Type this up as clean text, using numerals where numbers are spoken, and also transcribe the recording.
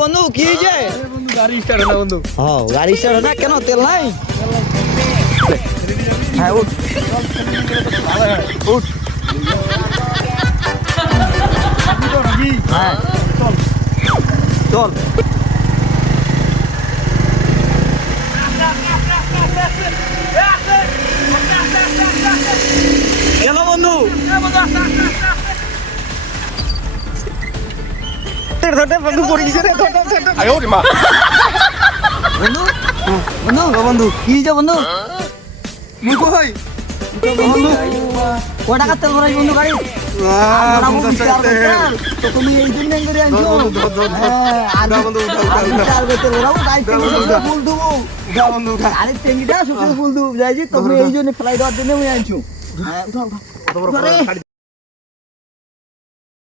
বন্ধু কি হয়েছে? বন্ধু গাড়ি স্টার্ট না বন্ধু। গাড়ি স্টার্ট না কেন? তেল নাই? হ্যাঁ উঠ উঠ। হ্যাঁ চল। কেন বন্ধু? বন্ধু পড়ে গেছে রে। বন্ধু বন্ধু বন্ধু কি যে বন্ধু ক টাকা তেল ভরাই বন্ধু গাড়ি? তো তুমি এই জন্য করে আনছো? আরে ট্যাঙ্কিটা শুকিয়ে ফুল দেবো যাইছি, তুমি এই জন্য ফ্লাই দেওয়ার জন্য আনছো।